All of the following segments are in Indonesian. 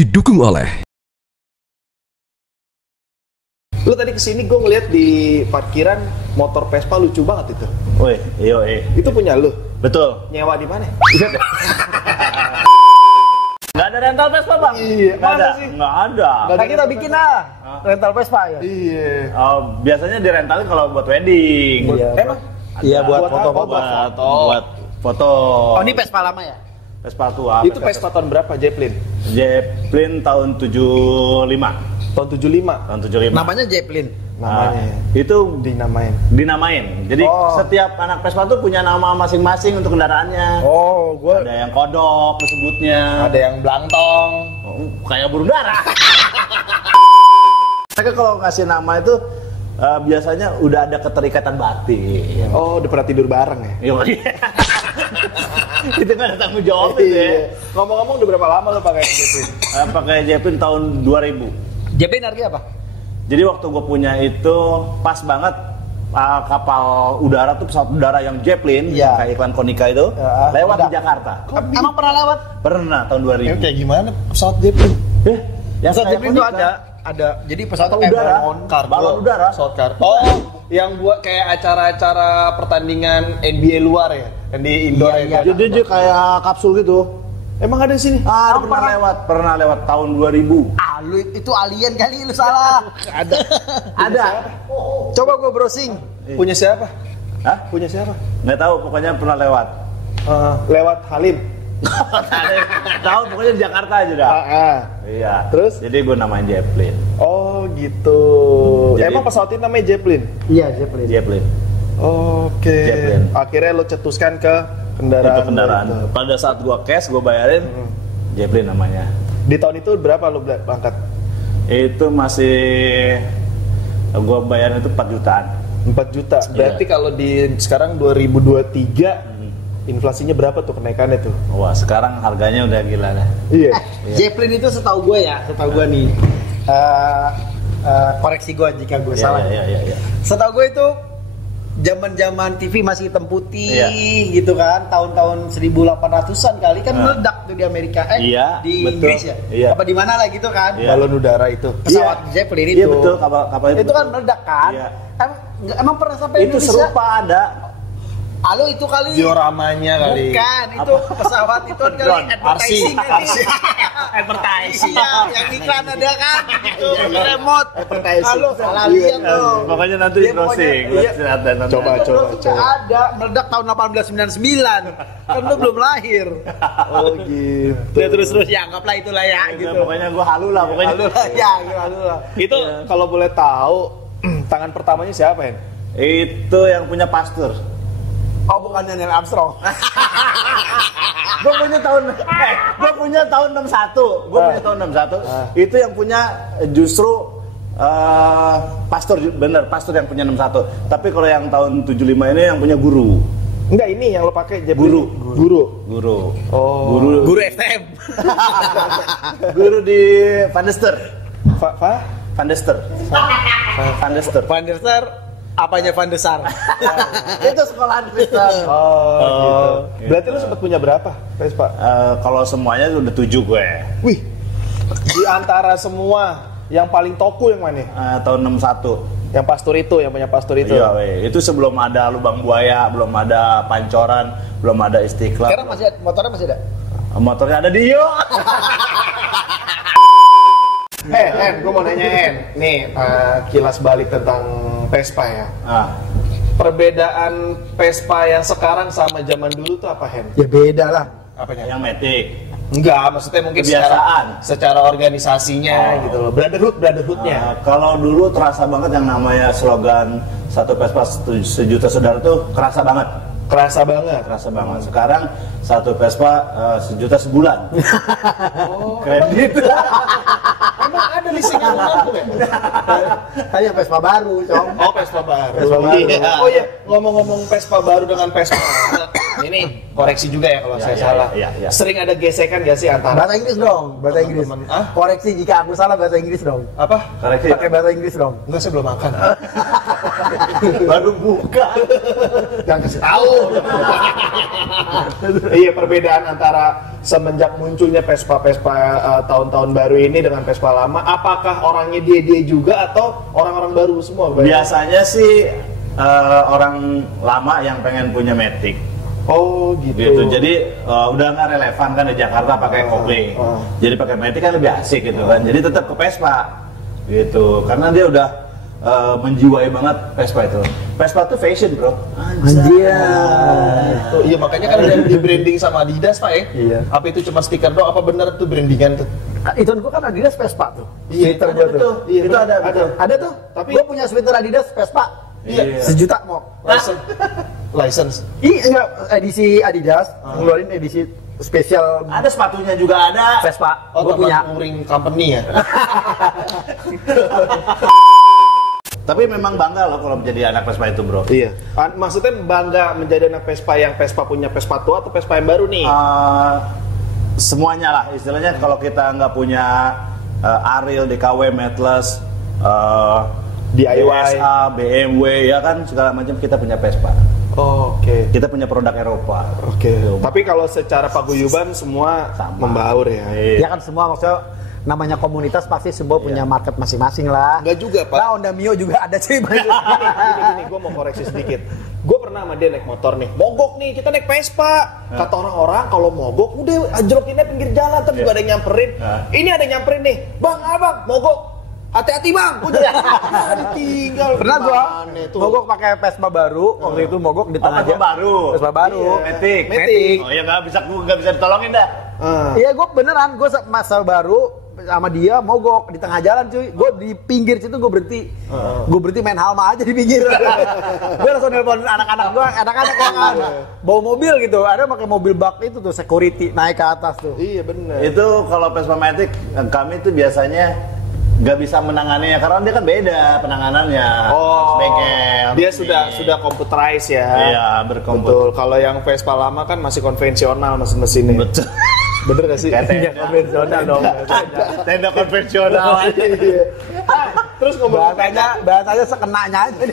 didukung oleh Lu tadi kesini gue ngeliat di parkiran motor Vespa lucu banget itu. Woi, iyo. Itu punya lu? Betul. Nyewa di mana? Nggak ada rental Vespa, Bang? Iya, nggak ada. sih? Nggak ada. Nah, kita bikin rental Vespa ya. Iya. Biasanya direntalin kalau buat wedding. Emang? Iya, buat Buat foto-foto. apa? Buat foto. Oh, ini Vespa lama ya? Vespa tua. Itu Vespa tahun berapa, Zeppelin? Zeppelin tahun 75. Tahun 75? Tahun 75. Namanya Zeppelin. Namanya. Itu Dinamain. Jadi Oh. setiap anak Vespa tuh punya nama masing-masing untuk kendaraannya. Oh, gue Ada yang kodok disebutnya. ada yang belangtong. Kayak burung dara. Mereka kalau ngasih nama itu biasanya udah ada keterikatan batin. Oh, udah pernah tidur bareng ya? Iya. Itu nggak ada tanggung jawab itu ya. Iya. Ngomong-ngomong udah berapa lama lo pakai Zeppelin? Pakai Zeppelin tahun 2000. Zeppelin harganya apa? Jadi waktu gue punya itu pas banget kapal udara tuh, pesawat udara yang Zeppelin, Iya. kayak iklan Konica itu, lewat di Jakarta. Emang pernah lewat? Pernah tahun 2000. Kayak gimana pesawat Zeppelin? Yang Pesawat kayak Zeppelin itu Konica. ada. Jadi pesawat Pesawat kayak udara. balon. Balon udara. Pesawat kargo. Oh, yang buat kayak acara-acara pertandingan NBA luar ya? Yang di indoor Iya, ya? Jadi dia kayak kapsul gitu. Emang ada di sini? Pernah lewat tahun 2000. Lu itu alien kali, lu salah. Ada. Coba gue browsing. Punya siapa? Hah? Punya siapa? Nggak tahu, pokoknya pernah lewat. Lewat Halim. Tahu, pokoknya di Jakarta aja dah. Iya. Terus? Jadi gue namain Zeppelin. Oh gitu. Jadi- Emang pesawat ini namanya Zeppelin? Iya, Zeppelin. Zeppelin. Oke. Zeppelin. Akhirnya lo cetuskan ke kendaraan. Itu kendaraan. lo itu. Pada saat gua cash, gua bayarin Zeppelin namanya. Di tahun itu berapa lo berangkat? Itu masih gua bayarin itu 4 jutaan. 4 juta. Berarti kalau di sekarang 2023 inflasinya berapa tuh kenaikannya tuh? Wah, sekarang harganya udah gila dah. Iya. Zeppelin itu setahu gue nih. Koreksi gue jika gue salah. Iya. Setahu gue itu zaman-zaman TV masih hitam putih Iya. gitu kan, tahun-tahun 1800-an kali kan meledak tuh di Amerika, Iya, di betul. Inggris ya, Iya. apa di mana lah gitu kan, Iya. Balon udara itu. pesawat Zeppelin Iya itu, betul, kapal itu kan betul. meledak kan, Iya. emang pernah sampai Itu Indonesia? serupa ada. Halo itu kali, Dioramanya kali. bukan, itu pesawat itu kan kali Drone. advertising kali. Advertising. Iya, yang iklan ada kan, itu remote. Advertising. Halo, salah lihat tuh. Pokoknya nanti Iya, browsing. pokoknya, Lihat ada nanti. Coba. Ada meledak tahun 1899. Kan lu belum lahir. Oh gitu. Ya, terus ya anggaplah itulah ya Gitu. gitu. Pokoknya gua halu lah pokoknya. Halu lah ya, halu lah. Itu kalau boleh tahu tangan pertamanya siapa, Hen? Itu yang punya pastur. Oh, bukannya Neil Armstrong. Gue punya tahun 61. Gue punya tahun 61. Itu yang punya justru pastor, bener, pastor yang punya 61. Tapi kalau yang tahun 75 ini yang punya guru. Enggak, ini yang lo pakai Zeppelin. Guru. Oh. Guru FM. Guru di Van Dester. Van der Sar. Van der Sar, apanya Van der Sar? Itu sekolahan Kristen. Oh, gitu. Berarti lo sempat punya berapa, Vespa? Kalau semuanya udah 7 gue. Wih. Di antara semua yang paling toko yang mana? Tahun 61. Yang pastor itu, yang punya pastor itu. Iya, itu sebelum ada lubang buaya, belum ada pancoran, belum ada Istiqlal. Sekarang masih motornya masih ada? Motornya ada di Yo. Hen, gue mau nanya Hen. Nih, kilas balik tentang Vespa ya. Perbedaan Vespa yang sekarang sama zaman dulu tuh apa, Hen? Ya beda lah. Apanya? Yang Matic. Enggak, maksudnya mungkin Kebiasaan. secara organisasinya gitu loh. Brotherhood-nya. Kalau dulu terasa banget yang namanya slogan satu Vespa sejuta saudara tuh kerasa banget. Kerasa banget. Sekarang satu Vespa sejuta sebulan. Kredit. Emang ada leasing yang mampu ya? Kayak Vespa baru, Cong. Oh, Vespa baru. Iya. Oh iya, ngomong-ngomong Vespa baru dengan Vespa lama, ini koreksi juga ya kalau saya salah. Iya. Sering ada gesekan gak sih antara Bahasa Inggris dong, bahasa Inggris. Teman-teman. Hah? Koreksi jika aku salah, bahasa Inggris dong. apa? Koreksi. Pakai bahasa Inggris dong. Enggak, saya belum makan. Baru buka. Jangan kasih tahu. Iya, perbedaan antara semenjak munculnya Vespa-Vespa tahun-tahun baru ini dengan Vespa lama, apakah orangnya dia juga atau orang-orang baru semua? Biasanya sih orang lama yang pengen punya Matic. Oh gitu. Jadi udah nggak relevan kan di Jakarta pakai kopling. Jadi pakai Matic kan lebih asik gitu kan. Jadi tetap ke Vespa gitu. Karena dia udah menjiwai banget Vespa itu. Vespa tuh fashion, bro. Anjir. Iya makanya kan udah di branding sama Adidas, Pak ya. Iya. Apa itu cuma stiker doang? Apa bener tuh brandingan tuh? Itu gua kan Adidas Vespa tuh. Iya, Sweater gua tuh. Iya, Itu ada. Ada tuh. Tapi- Gua punya sweater Adidas Vespa. Iya. 1 juta mau. License. Enggak, edisi Adidas ngeluarin edisi spesial Ada sepatunya juga ada. Vespa. Oh, Gua punya. touring company ya. Tapi memang bangga loh kalau menjadi anak Vespa itu, bro. Iya. Maksudnya bangga menjadi anak Vespa yang Vespa punya Vespa tua atau Vespa yang baru nih? Semuanya lah, istilahnya kalau kita nggak punya Ariel, DKW, Matchless, DIY, DSA, BMW, ya kan segala macam kita punya Vespa. Oh, oke. Kita punya produk Eropa. Oke. Tapi kalau secara paguyuban semua Sama. membaur ya. Ya kan semua maksudnya namanya komunitas pasti semua punya market masing-masing lah. Enggak juga, Pak. Lah Honda Mio juga ada cuy. Gini, gue mau koreksi sedikit. Gue pernah sama dia naik motor nih, mogok nih, kita naik Vespa. Kata orang-orang kalau mogok udah anjlokinnya pinggir jalan, terus juga ada yang nyamperin. Ini ada yang nyamperin nih, bang, abang, mogok. Hati-hati bang, gue jadi ditinggal. Pernah gua Gimana tuh? mogok pakai Vespa baru, waktu itu mogok di tengah Vespa baru. Vespa baru. Matic. Matic. Oh ya nggak bisa ditolongin dah. Iya, gue beneran, gue masa baru sama dia mogok di tengah jalan cuy. Gue di pinggir situ gue berhenti. Gue berhenti main halma aja di pinggir. Gue langsung nelpon anak-anak gue, anak-anak yang bawa mobil gitu. Ada pakai mobil bak itu tuh security naik ke atas tuh. Iya benar. Itu kalau Vespa Matic kami tuh biasanya nggak bisa menanganinya karena dia kan beda penanganannya. Bengkel. Dia sudah computerized ya. Iya, berkomputer. Betul. Kalau yang Vespa lama kan masih konvensional mesin-mesinnya. Betul. Bener gak sih? Tenda konvensional dong. Tenda konvensional. Iya. Terus ngomongin tenda, Bahasanya sekenanya aja.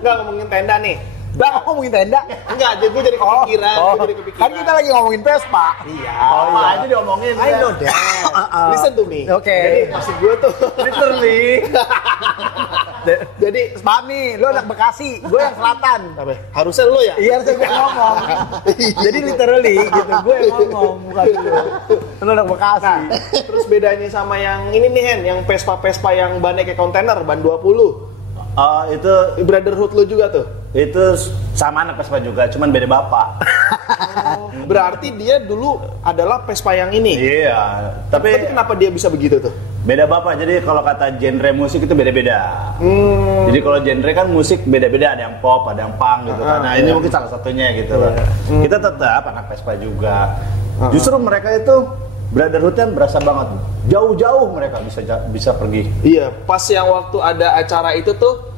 nggak ngomongin tenda nih. Bang, ngomongin tenda. Enggak, jadi gue jadi kepikiran. Gua jadi kepikiran. Kan kita lagi ngomongin Vespa. Iya. Apa aja diomongin. I know that. Listen to me. Oke. Jadi maksud gue tuh Literally. jadi Paham nih, lu anak Bekasi, gue yang selatan. apa? Harusnya lo ya? Iya, harusnya gue ngomong. Jadi literally gitu, gue yang ngomong, bukan lu. Lu anak Bekasi. Terus bedanya sama yang ini nih Hen, yang Vespa yang bannya kayak kontainer, ban 20. Itu Brotherhood lo juga tuh. sama anak Vespa juga, cuman beda bapak. Berarti dia dulu adalah Vespa yang ini. Iya, Tapi tapi kenapa dia bisa begitu tuh? beda bapak. Jadi kalau kata genre musik itu beda-beda. Jadi kalau genre kan musik beda-beda, ada yang pop, ada yang punk gitu kan. Nah, ini mungkin salah satunya gitu loh. Kita tetap anak Vespa juga. Justru mereka itu brotherhood-nya berasa banget. Jauh-jauh mereka bisa pergi. Iya, pas yang waktu ada acara itu tuh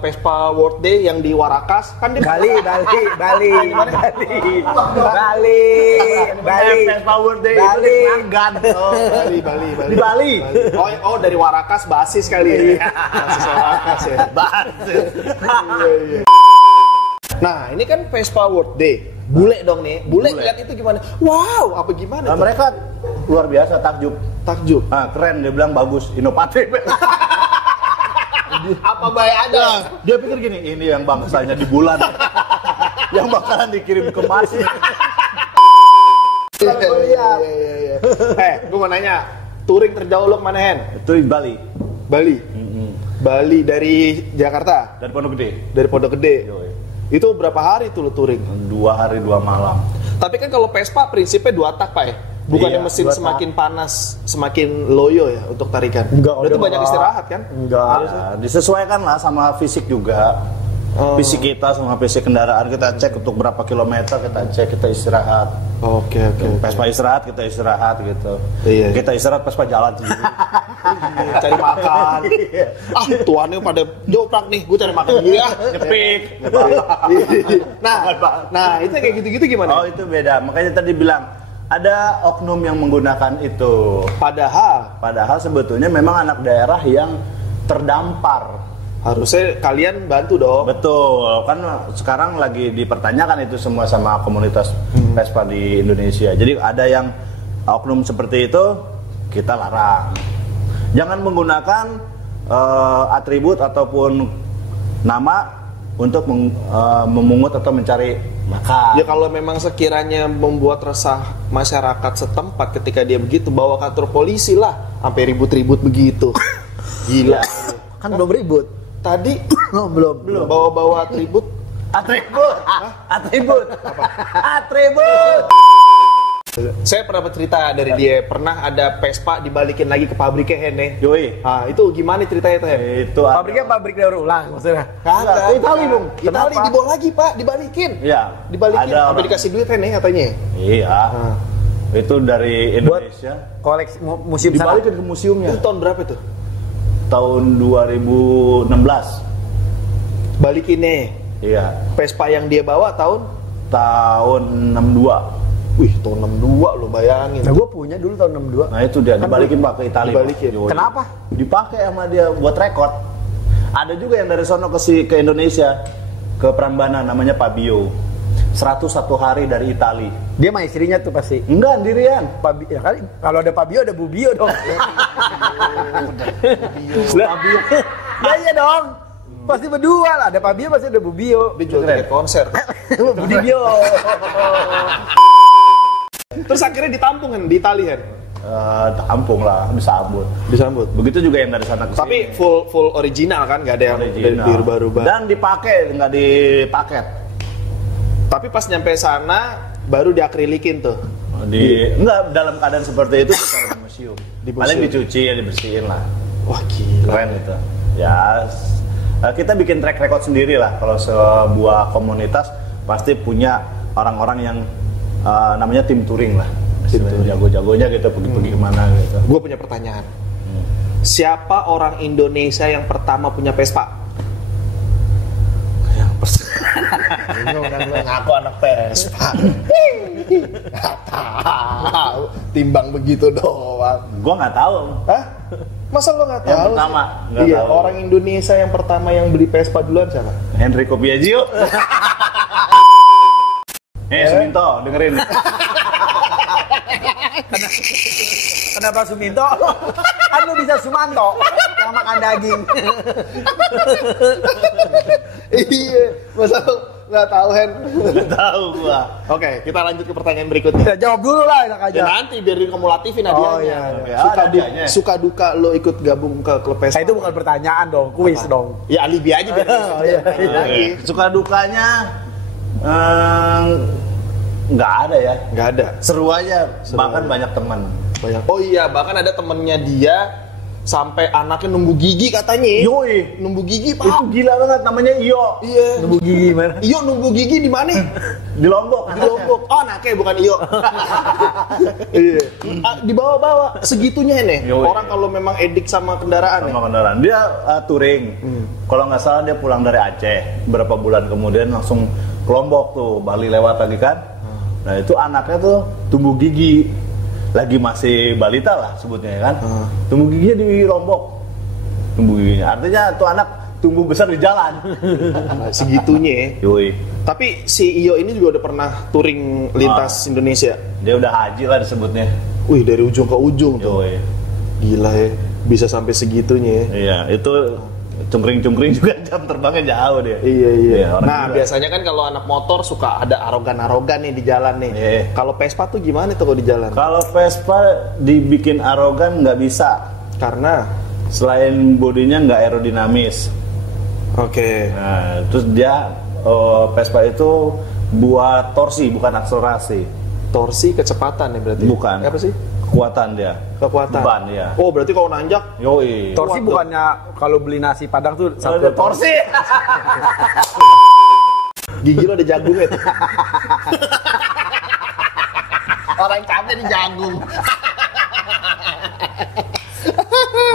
Vespa World Day yang di Warakas kan dia Bali. Vespa World Day Bali. itu di Pelanggan. Bali. Di Bali. Oh dari Warakas basis kali ya. Basis Warakas ya. Basis. Iya. Nah, ini kan Vespa World Day. Bule dong nih. Bule lihat itu gimana? Wow, apa gimana Nah, tuh? mereka luar biasa takjub. Takjub. Keren, dia bilang bagus, inovatif. Apa baik aja? Dia pikir gini, ini yang bangsanya di bulan, yang bakalan dikirim ke Mars. Iya. Gue mau nanya, touring terjauh lo kemana Hen? Itu di Bali, Bali. Bali dari Jakarta, dari Pondok Gede. dari Pondok Gede. Yoi. Itu berapa hari tuh lo touring? 2 hari 2 malam. Tapi kan kalau Vespa prinsipnya 2 tak Pak ya? Bukannya Iya, mesin 2 tak. semakin panas, semakin loyo ya untuk tarikan? Enggak, Berarti udah banyak malah- istirahat kan? Enggak. Disesuaikan lah sama fisik juga. Fisik kita sama fisik kendaraan kita cek untuk berapa kilometer, kita cek, kita istirahat. Oke. Vespa istirahat, kita istirahat gitu. Iya. Kita istirahat, Vespa jalan sendiri. Cari makan. Tuannya pada joprak nih, gue cari makan dulu ya. Ngepik. Nah itu kayak gitu-gitu gimana? Oh, itu beda. Makanya tadi bilang ada oknum yang menggunakan itu. Padahal sebetulnya memang anak daerah yang terdampar. Harusnya kalian bantu dong. Betul, kan sekarang lagi dipertanyakan itu semua sama komunitas Vespa di Indonesia. Jadi ada yang oknum seperti itu kita larang. Jangan menggunakan atribut ataupun nama untuk memungut atau mencari makan. Ya kalau memang sekiranya membuat resah masyarakat setempat ketika dia begitu, bawa kantor polisi lah, sampai ribut-ribut begitu. Gila. Kan belum ribut. Tadi Oh, belum. bawa-bawa atribut. Atribut. Saya pernah cerita dari dia, pernah ada Vespa dibalikin lagi ke pabriknya Hen nih. Yoi. Ah, itu gimana ceritanya tuh Hen? Itu Pabriknya pabrik daur ulang maksudnya. Kagak, Itali dong. Itali Kenapa? dibawa lagi Pak, dibalikin. Iya. Dibalikin, Ada sampai orang- dikasih duit Hen nih katanya. Iya. Itu dari Indonesia. Koleksi museum sana. Dibalikin ke museumnya. Itu tahun berapa tuh? Tahun 2016. Balikin nih. Iya. Vespa yang dia bawa tahun? Tahun 62. Wih, tahun 62 lo bayangin. Nah, gue punya dulu tahun 62. Nah itu dia dibalikin Pak ke Italia. Dibalikin. Yoi. Kenapa? Dipakai sama dia buat rekod. Ada juga yang dari sono ke Indonesia, ke Prambanan, namanya Fabio. 101 hari dari Italia. Dia sama istrinya tuh pasti. Enggak, sendirian. Ya kali kalau ada Fabio ada Bubio dong. Fabio. Ya iya dong. Pasti berdua lah, ada Fabio pasti ada Bubio. Dia jual tiket konser. Bubio. Terus akhirnya ditampung kan di Itali kan? Tampung lah, disambut. Disambut. Begitu juga yang dari sana ke sini. Tapi full original kan, nggak ada yang Original. dirubah-rubah. Dan dipakai, nggak dipaket. Tapi pas nyampe sana baru diakrilikin tuh. Enggak, dalam keadaan seperti itu ditaruh di museum. Di museum. Paling dicuci ya, dibersihin lah. Wah gila. Keren itu. Ya, kita bikin track record sendiri lah. Kalau sebuah komunitas pasti punya orang-orang yang namanya tim touring lah. Jago-jagonya gitu, pergi-pergi kemana gitu. Gue punya pertanyaan. Siapa orang Indonesia yang pertama punya Vespa? Bingung kan lu ngaku anak Vespa. Nggak tahu. Timbang begitu doang. Gua nggak tahu. Hah? Masa lo nggak tahu? Yang pertama, sih? nggak Iya, tahu. orang Indonesia yang pertama yang beli Vespa duluan siapa? Enrico Biagio. Suminto, dengerin. Kenapa Suminto? Kan lu bisa Sumanto yang makan daging. Iya, masa lo nggak tahu Hen? Nggak tahu gua. Oke, kita lanjut ke pertanyaan berikutnya. Ya, jawab dulu lah enak aja. Ya nanti biar dikumulatifin hadiahnya. Oh, iya. Ya, Suka, ada hadiahnya. suka duka lo ikut gabung ke klub Vespa. Nah, itu bukan pertanyaan dong, kuis dong. Ya alibi aja biar Oh, iya, iya. lagi. Suka dukanya nggak ada ya. Nggak ada. Seru aja. Bahkan aja. banyak teman. Banyak. Oh iya, bahkan ada temennya dia sampai anaknya numbu gigi katanya. Yoi. Numbu gigi Itu pak. gila banget, namanya Iyo. Iya. Nunggu gigi mana? Iyo numbu gigi di mana? Di Lombok. Di Lombok. Oh anaknya bukan Iyo. Iya. Dibawa-bawa segitunya nih. Yoi. Orang kalau memang edik sama kendaraan ya. Sama kendaraan. Dia touring. Kalau nggak salah dia pulang dari Aceh. Berapa bulan kemudian langsung ke Lombok tuh. Bali lewat lagi kan. Nah itu anaknya tuh tumbuh gigi. Lagi masih balita lah sebutnya ya kan. Tumbuh giginya di Lombok. Tumbuh giginya. Artinya tuh anak tumbuh besar di jalan. Segitunya. Yoi. Tapi si Iyo ini juga udah pernah touring lintas Indonesia. Dia udah haji lah disebutnya. Wih dari ujung ke ujung tuh. Yoi. Gila ya. Bisa sampai segitunya ya. Iya, itu cungkring-cungkring juga jam terbangnya jauh dia. Iya. orang Nah juga. biasanya kan kalau anak motor suka ada arogan-arogan nih di jalan nih. Iya. Kalau Vespa tuh gimana tuh kalau di jalan? Kalau Vespa dibikin arogan nggak bisa. Karena Selain bodinya nggak aerodinamis. oke. Nah, terus dia Vespa itu buat torsi bukan akselerasi. Torsi kecepatan ya berarti. Bukan. Apa sih? Kekuatan dia. Kekuatan. Beban ya. Oh berarti kalau nanjak Yoi. Torsi Kuat bukannya kalau beli nasi Padang tuh Ada satu torsi. gigi lo ada jagungnya tuh. Orang capek di jagung.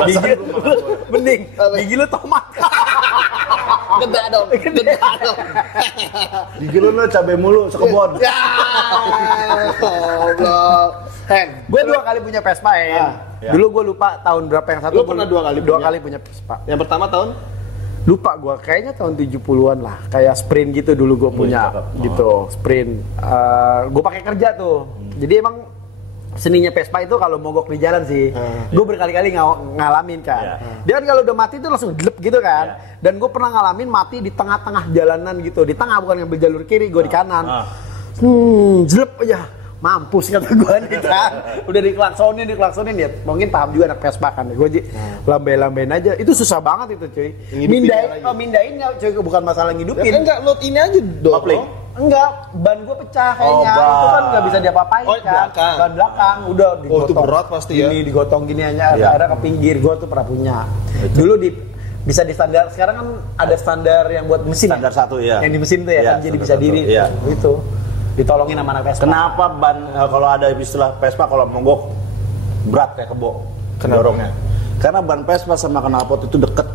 Gigi mending gigi lu tomat. Gede dong. Gede dong. Gigi lu cabai mulu sekebon. Ya. Goblok. Hen. Gue 2 kali punya Vespa ya. Ya. Dulu gue lupa tahun berapa yang satu. Lu gua pernah lupa. 2 kali Dua punya? kali punya Vespa. Yang pertama tahun? Lupa gue, kayaknya tahun 70-an lah. Kayak sprint gitu dulu gue punya cakep. gitu, sprint. Gue pakai kerja tuh. Jadi emang seninya Vespa itu kalau mogok di jalan sih. Gue berkali-kali ngalamin kan. Dia kan kalau udah mati itu langsung glep gitu kan. Dan gue pernah ngalamin mati di tengah-tengah jalanan gitu. Di tengah, bukan ngambil jalur kiri, gue di kanan. Glep aja. Mampus kata gue nih kan. Udah diklaksonin ya. Mungkin paham juga anak Vespa kan. Gue lambai-lambain aja. Itu susah banget itu cuy. Mindain nggak cuy, bukan masalah ngidupin. Ya, enggak, load ini aja dong. Enggak, ban gue pecah kayaknya. Itu kan nggak bisa diapa-apain kan. Ban belakang udah digotong. Itu berat pasti ya. Ini digotong gini aja, ada ke pinggir. Gue tuh pernah punya. Dulu bisa di standar. Sekarang kan ada standar yang buat mesin. Standar 1 ya. Yang di mesin tuh ya, kan jadi bisa diri. Itu ditolongin sama anak Vespa. Kenapa ban kalau ada istilah Vespa kalau mogok berat kayak kebo dorongnya? Karena ban Vespa sama knalpot itu deket.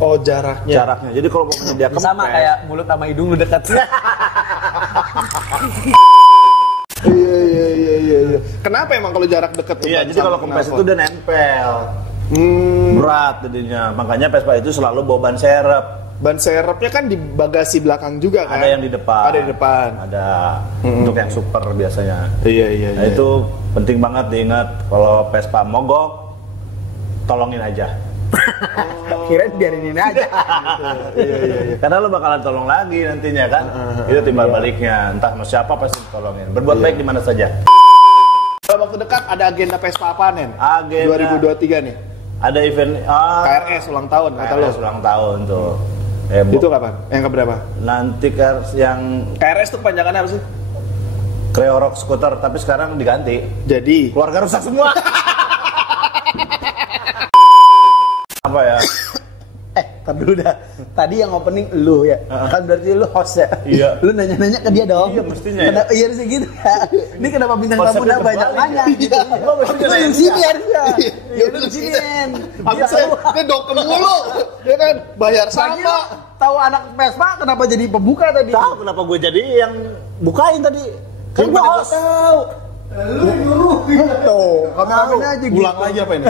Oh, jaraknya. Jadi kalau mau dia kempes sama kayak mulut sama hidung lu dekat. Iya. Kenapa emang kalau jarak dekat tuh? Iya, jadi kalau kempes itu udah nempel. Berat jadinya. Makanya Vespa itu selalu bawa ban serep. Ban serepnya kan di bagasi belakang juga kan? Ada yang di depan. Ada di depan. Ada untuk yang super biasanya. Iya. Nah, itu penting banget diingat kalau Vespa mogok, tolongin aja. Kirain biarin ini aja. Iya. Karena lo bakalan tolong lagi nantinya kan. Itu timbal baliknya. Entah sama siapa pasti tolongin. Berbuat baik di mana saja. Dalam waktu dekat ada agenda Vespa apa nen? Agenda 2023 nih. Ada event KRS ulang tahun kata lo. KRS ulang tahun tuh. Itu kapan? Yang keberapa? Nanti yang KRS tuh kepanjangannya apa sih? Kreo Rock Scooter, tapi sekarang diganti. Jadi Keluarga rusak semua. Apa ya? Tapi dulu dah. Tadi yang opening lu ya. Kan berarti lu host ya. Iya. Lu nanya-nanya ke dia dong. Iya, mestinya ya. Iya harusnya gitu ya. Ini kenapa bintang tamunya banyak nanya gitu. Gua mestinya Lu nanya. di sini harusnya. Iya, Lu di sini. Habisnya dia dokter mulu. Dia kan bayar sama. Tahu anak Vespa kenapa jadi pembuka tadi? Tahu kenapa gue jadi yang bukain tadi? Kan gue Gua tahu. Lu nyuruh tuh. Kameramen aja gitu. Ulang lagi apa ini?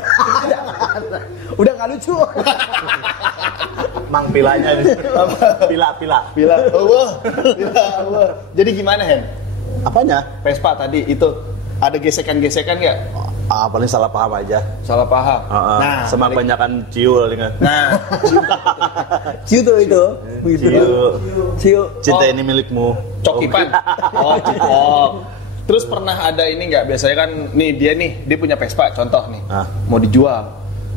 Udah enggak lucu. Mang pilanya nih. Pila. Bila. Allah. Jadi gimana Hen? Apanya? Vespa tadi itu ada gesekan-gesekan nggak? Paling salah paham aja. Salah paham. Nah, sama kebanyakan ciul kan. Nah, Ciu tuh itu. Ciu. Cinta ini milikmu. cokipan. Oh, cipok. Terus pernah ada ini nggak? Biasanya kan nih dia punya Vespa, contoh nih. Mau dijual.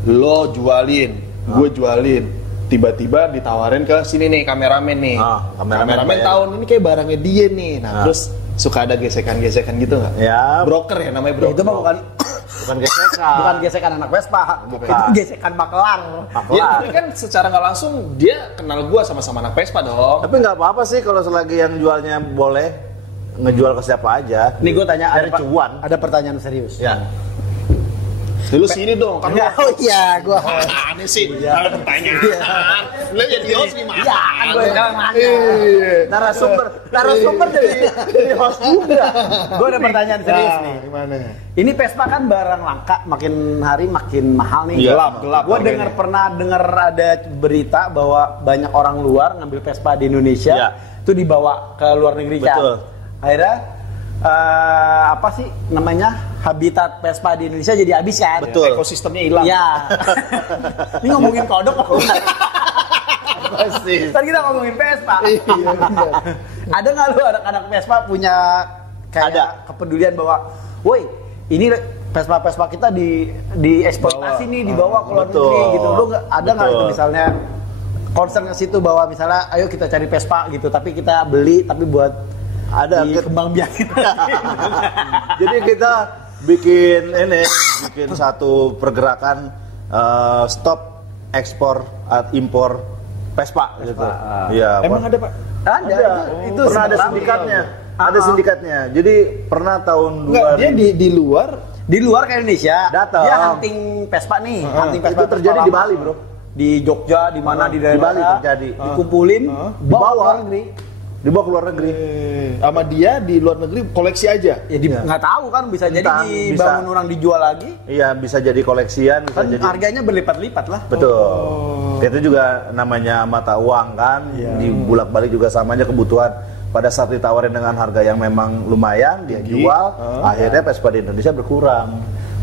Lo jualin, gue jualin. Tiba-tiba ditawarin ke sini nih kameramen nih. Kameramen tahun ini kayak barangnya dia nih. Nah, terus suka ada gesekan-gesekan gitu nggak? Ya. Broker ya namanya broker. Itu mah Bukan gesekan. bukan gesekan anak Vespa. Itu gesekan makelar. Ya, tapi kan secara nggak langsung dia kenal gua sama-sama anak Vespa dong. Tapi nggak apa-apa sih kalau selagi yang jualnya boleh ngejual ke siapa aja. Nih gue tanya Dari cuan. Ada pertanyaan serius. Ya. Lu sini dong, kan Oh iya, gue. aneh sih. Ada pertanyaan. Lu jadi host gimana? Iya, kan gue sekarang nanya. Narasumber jadi host juga. Gue ada pertanyaan serius nih. Gimana? Ini Vespa kan barang langka, makin hari makin mahal nih. Gelap. Gue pernah dengar ada berita bahwa banyak orang luar ngambil Vespa di Indonesia, itu dibawa ke luar negeri kan. Betul. Akhirnya apa sih namanya, habitat Vespa di Indonesia jadi habis kan. Betul. Ekosistemnya hilang. Iya. Ini ngomongin kodok apa enggak? Pasti. Tadi kita ngomongin Vespa. Ada nggak lu anak-anak Vespa punya kayak kepedulian bahwa, woi ini Vespa kita di eksploitasi nih, dibawa ke luar negeri gitu. Lu ada nggak itu misalnya concern ke situ bahwa misalnya ayo kita cari Vespa gitu, tapi kita beli tapi buat kembang biakin. Jadi kita bikin satu pergerakan stop ekspor impor Vespa gitu. Iya. Emang ada Pak? Ada. Itu pernah ada sindikatnya. Ada sindikatnya. Jadi pernah tahun 2000. Enggak, dia di luar ke Indonesia. Datang. Dia hunting Vespa nih. Hunting Vespa Itu terjadi di Bali, Bro. Di Jogja, di mana di daerah Bali terjadi. Dikumpulin, dibawa ke luar negeri. Dibawa ke luar negeri. Sama dia di luar negeri koleksi aja. Ya nggak tahu kan, bisa jadi dibangun orang dijual lagi. Iya, bisa jadi koleksian, bisa Kan jadi harganya berlipat-lipat lah. betul. Itu juga namanya mata uang kan, dibulak-balik juga sama aja kebutuhan. pada saat ditawarin dengan harga yang memang lumayan, dia jual, akhirnya Vespa di Indonesia berkurang.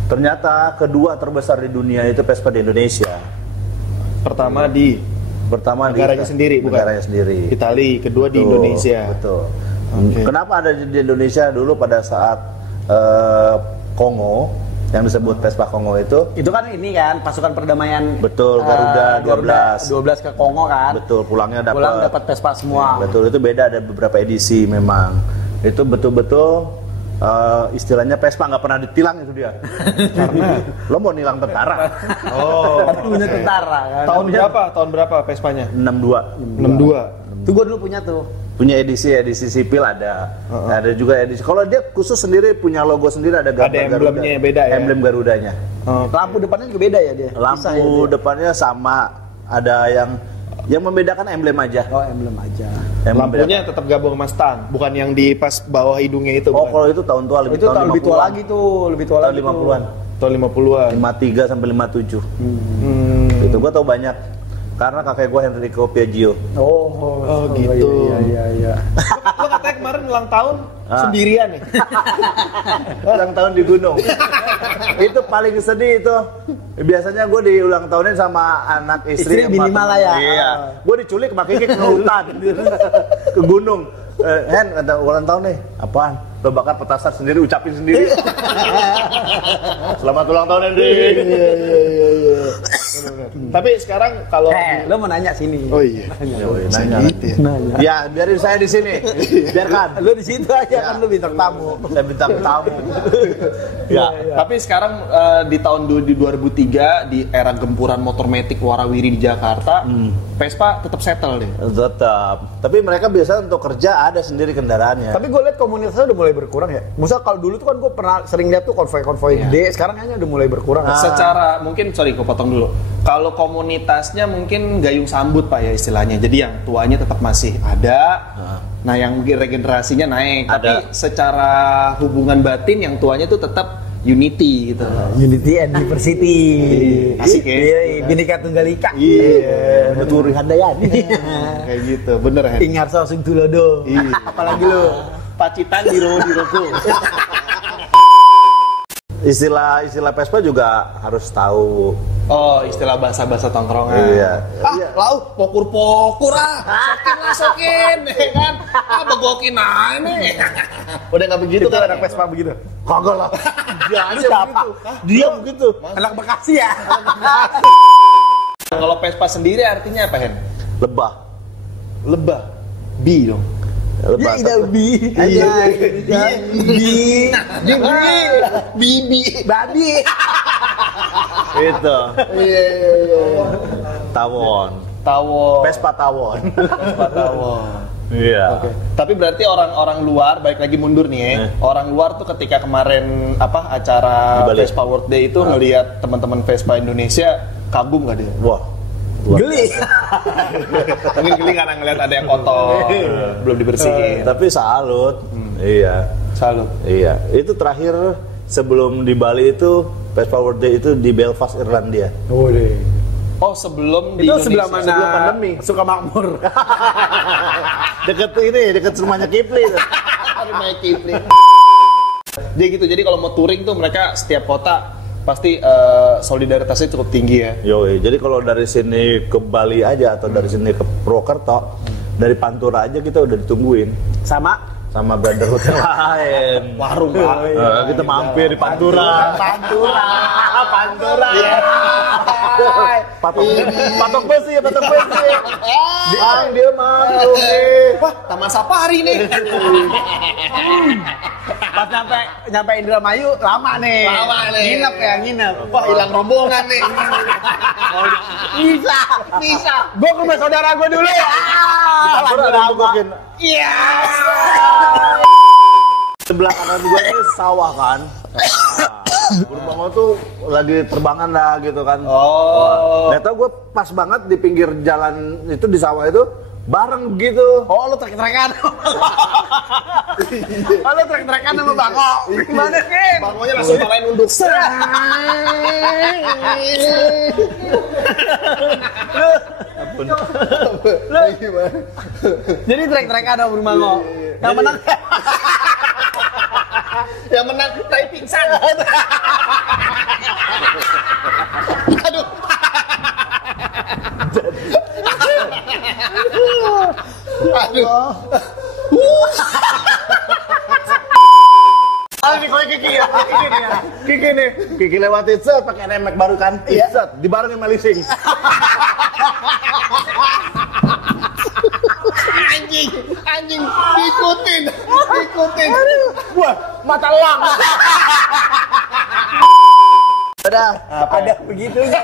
Ternyata kedua terbesar di dunia itu Vespa di Indonesia. Pertama negaranya sendiri, bukan? Negaranya sendiri. Itali, kedua di Indonesia. Betul. Okay. Kenapa ada di Indonesia dulu pada saat Kongo yang disebut Vespa Kongo itu kan ini kan pasukan perdamaian. betul, Garuda 12 ke Kongo kan. betul, pulang dapat Vespa semua. betul, itu beda, ada beberapa edisi memang itu betul-betul istilahnya Vespa nggak pernah ditilang itu dia. Karena lo mau nilang tentara. Punya tentara kan. Tahun berapa Vespanya? 62 Tuh gue dulu punya tuh. punya edisi sipil ada. Ada juga edisi. Kalau dia khusus sendiri punya logo sendiri, ada gambar emblemnya Garuda. beda ya. Emblem Garudanya. Lampu depannya juga beda ya dia. Lampu depannya sama, ada yang membedakan emblem aja. Oh, emblem aja. Lampunya tetap gabung sama stang, bukan yang di pas bawah hidungnya itu. Oh, bukan? kalau itu tahun tua lebih Itu tahun lebih tua lagi tuh, lebih tua tahun lagi 50-an. Tahun 50-an. 53 sampai 57. Itu gua tahu banyak. Karena kakek gua Enrico Piaggio. Oh gitu. Iya. Lo katanya kemarin ulang tahun sendirian nih. Ulang tahun di gunung. Itu paling sedih itu. Biasanya gue di ulang tahunin sama anak istri minimal lah ya. Iya. Gue diculik sama Kiki ke hutan. Ke gunung. Hen, kata ulang tahun nih. Apaan? Lo bakar petasan sendiri, ucapin sendiri. Selamat ulang tahun, Henry. Iya. Tapi sekarang kalau Lo mau nanya sini. Oh iya. Nanya. Ya, biarin saya di sini. Biarkan. Lo di situ aja kan lo bintang tamu. Saya bintang tamu. Ya. Tapi sekarang di tahun 2003 di era gempuran motor metik warawiri di Jakarta, Vespa tetap settle deh. Tetap. Tapi mereka biasa untuk kerja ada sendiri kendaraannya. Tapi gue lihat komunitasnya udah mulai berkurang ya. Misal kalau dulu tuh kan gue pernah sering lihat tuh konvoi-konvoi gede, sekarang kayaknya udah mulai berkurang. Secara mungkin gue potong dulu. Kalau komunitasnya mungkin gayung sambut Pak ya istilahnya. Jadi yang tuanya tetap masih ada. Nah, yang mungkin regenerasinya naik. Ada. Tapi secara hubungan batin yang tuanya tuh tetap unity gitu. Unity and Diversity. Asik ya. Iya, Bhinneka Tunggal Ika. Iya. Betul Handayani. Kayak gitu, bener kan? Ingar Sosung Tulodo. Iya. Apalagi lo. Pacitan di Roko. Istilah Vespa juga harus tahu. Oh, istilah bahasa-bahasa tongkrongan. Iya. Lauk pokur-pokur sokin, ya kan? Begokin aja nih. Udah nggak begitu Itu kan? anak Vespa begitu. Kagak lah. Dia siapa? Dia begitu. Anak Bekasi ya. Kalau Vespa sendiri artinya apa, Hen? Lebah. Lebah. Bi dong. Lebah. Bi. Bibi. Babi. Itu. Iya. Tawon. Vespa tawon. Iya. Oke. Tapi berarti orang-orang luar, balik lagi mundur nih ya. Orang luar tuh ketika kemarin acara Vespa World Day itu ngelihat teman-teman Vespa Indonesia, kagum nggak dia? Wah. Geli. Mungkin geli karena ngelihat ada yang kotor, belum dibersihin. Tapi salut. Iya. Salut. Iya. Itu terakhir sebelum di Bali itu Vespa World Day itu di Belfast, Irlandia. Oh, sebelum di Itu Indonesia. sebelah mana? Sebelum pandemi. Sukamakmur. Deket rumahnya Kipli. Rumah Kipli. Dia gitu. Jadi kalau mau touring tuh mereka setiap kota pasti solidaritasnya cukup tinggi ya. Yoi, jadi kalau dari sini ke Bali aja atau dari sini ke Purwokerto, dari Pantura aja kita udah ditungguin sama brotherhood yang lain. Warung Pak. Kita mampir di Pantura. Iya. Patok besi. Dia masuk. Wah, Taman Safari nih. Pas nyampe Indramayu lama nih. Nginep. Wah, hilang rombongan nih. Bisa. Gue ke rumah saudara gue dulu. Iya. Sebelah kanan gue ini sawah kan. Burung tuh lagi terbangan lah gitu kan. Oh. Ternyata gue pas banget di pinggir jalan itu di sawah itu bareng gitu. Oh, lo trek-trekan. Lo trek-trekan sama Bango. Gimana sih? Bangonya langsung malain unduk. akun. Gimana? Jadi trek-trek ada rumah lo. Yang menang Yang menang tai pingsan. Aduh. Aduh. Ini kok Kiki ya, Kiki nih. Kiki lewatin set pakai remek baru kan? Iya. Set dibarengin sama leasing. Anjing, ikutin. Wah, mata elang. Udah, ada begitunya.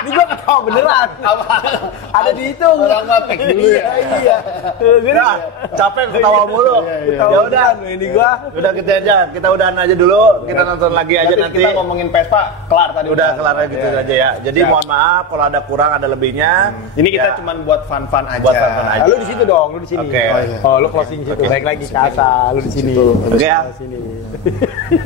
Ini gua ketawa beneran. Ada dihitung. Orang ngapek dulu ya. Iya. Udah, capek ketawa mulu. Ya udah, ini gua. Udah kita aja, kita udahan aja dulu. Kita nonton lagi aja Berarti nanti. kita ngomongin Vespa kelar tadi. Udah kelar aja gitu aja ya. Jadi Siap. mohon maaf kalau ada kurang ada lebihnya. Ini kita Ya. cuman buat fun-fun aja. Buat fun-fun aja. Lu di situ dong, lu di sini. Oke. Oh, lu closing situ. Baik lagi ke Asa, lu di sini. Oke ya. Sini.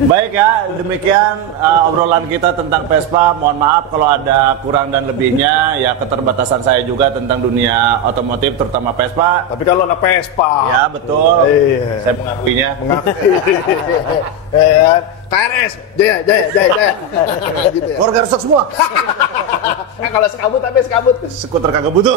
Baik ya, demikian obrolan kita tentang Vespa. Mohon maaf kalau ada kurang dan lebihnya. Ya keterbatasan saya juga tentang dunia otomotif terutama Vespa. Tapi kalau anak Vespa. Ya betul. Iya. Saya mengakuinya. KRS, Jaya. Gitu ya. Keluarga rusak semua. Kalau sekabut tapi sekabut. Skuter kagak butuh.